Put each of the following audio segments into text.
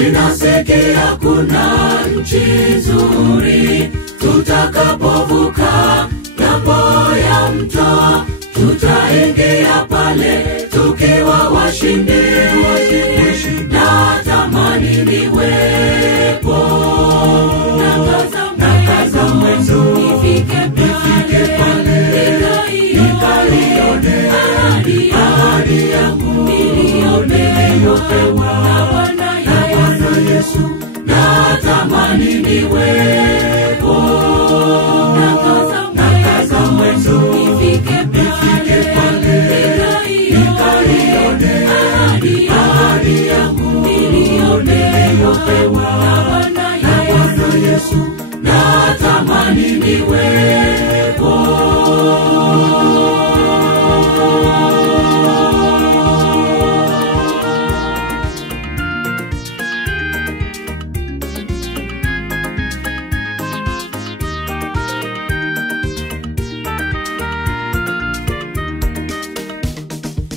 ninasikia kuna nchi nzuri, tutakapovuka ng'ambo ya mto, tutaingia pale tukiwa washindi. Natamani niwepo, nakaza mwenzo nifike pale, nikaione ahadi yangu niliyopewa na Bwana Yesu. Natamani niwepo, nakaza mwenzo nifike pale, nikaione ahadi yangu niliyopewa na Bwana Yesu. Natamani niwepo.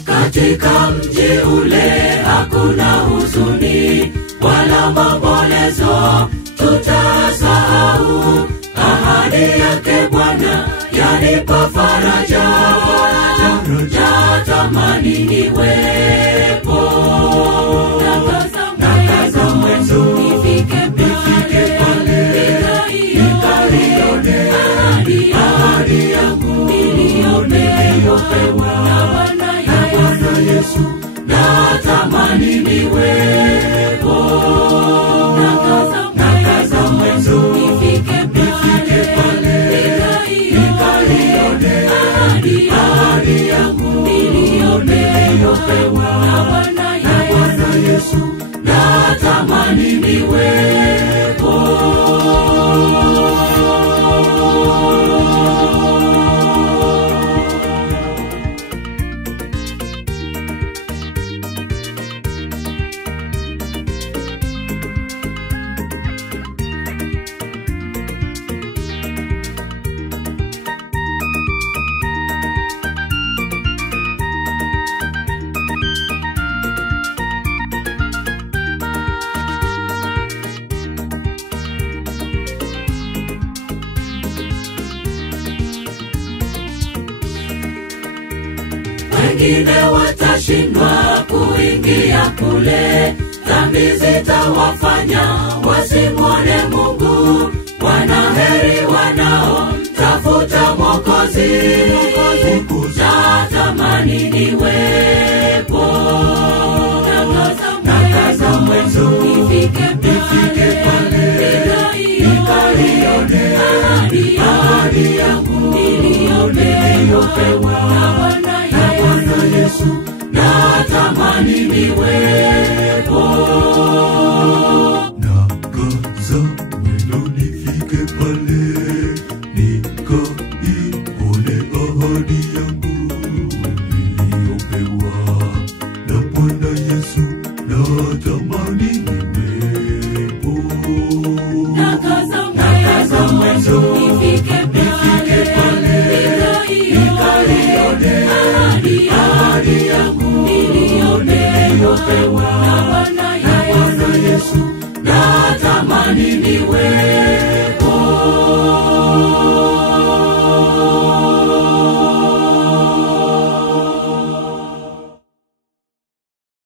Katika mji ule hakuna huzuni wala maombolezo, tutasahau ahadi yake Bwana yanipa faraja. Natamani niwepo, nakaza mwenzo nifike pale, nikaione ahadi yangu niliyopewa na Bwana Yesu. Natamani niwepo, nakaza mwenzo nifike pale, nikaione ahadi yangu niliyopewa na Bwana Yesu. Natamani niwepo. Wengine watashindwa kuingia kule, dhambi zitawafanya wasimwone Mungu. Wanaheri wanao tafuta Mwokozi. Natamani niwepo, nakaza mwenzo nifike pale, nikaione ahadi yangu niliyopewa na Bwana Yesu. Natamani niwepo, nakaza mwendo nifike pale, nikaione ahadi yangu niliyopewa na Bwana Yesu. Natamani niwepo, nakaza mwenzo nifike pale, nikaione ahadi yangu niliyopewa na Bwana Yesu. Natamani niwepo.